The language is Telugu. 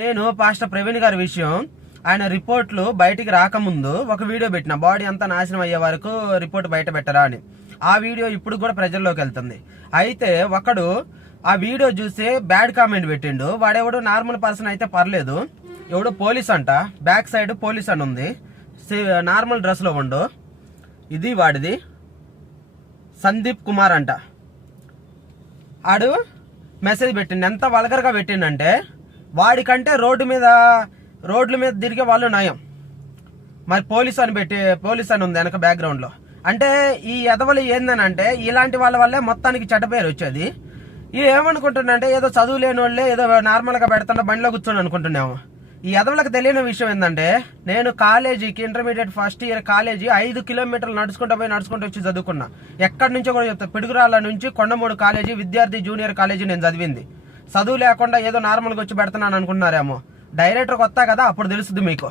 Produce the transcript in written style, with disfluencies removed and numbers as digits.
నేను పాస్టర్ ప్రవీణ్ గారి విషయం ఆయన రిపోర్ట్లు బయటికి రాకముందు ఒక వీడియో పెట్టిన, బాడీ అంతా నాశనం అయ్యే వరకు రిపోర్ట్ బయట పెట్టరా అని. ఆ వీడియో ఇప్పుడు కూడా ప్రజల్లోకి వెళ్తుంది. అయితే ఒకడు ఆ వీడియో చూసి బ్యాడ్ కామెంట్ పెట్టిండు. వాడెవడు నార్మల్ పర్సన్ అయితే పర్లేదు, ఎవడు పోలీస్ అంట, బ్యాక్ సైడ్ పోలీస్ అని ఉంది, నార్మల్ డ్రెస్ లో ఉండు, ఇది వాడిది సందీప్ కుమార్ అంట. ఆడు మెసేజ్ పెట్టిండు, ఎంత వల్గర్గా పెట్టిండంటే వాడికంటే రోడ్ల మీద తిరిగే వాళ్ళు నయం. మరి పోలీస్ అని ఉంది వెనక బ్యాక్గ్రౌండ్ లో. అంటే ఈ ఎదవలు ఏందనంటే ఇలాంటి వాళ్ళ వల్లే మొత్తానికి చెడ్డ పేరు వచ్చేది. ఇది ఏమనుకుంటున్నంటే ఏదో చదువు లేని వాళ్ళే ఏదో నార్మల్ గా పెడుతుంటే బండిలో కూర్చొని అనుకుంటున్నాము. ఈ ఎదవలకు తెలియని విషయం ఏంటంటే నేను కాలేజీకి ఇంటర్మీడియట్ ఫస్ట్ ఇయర్ కాలేజీ 5 కిలోమీటర్లు నడుచుకుంటూ వచ్చి చదువుకున్నా. ఎక్కడి నుంచో కూడా చెప్తా, పిడుగురాళ్ళ నుంచి కొండమూడు కాలేజీ విద్యార్థి జూనియర్ కాలేజీ నేను చదివింది. చదువు లేకుండా ఏదో నార్మల్గా వచ్చి పెడుతున్నాను అనుకుంటున్నారేమో. డైరెక్టర్ కొత్త కదా, అప్పుడు తెలుస్తుంది మీకు.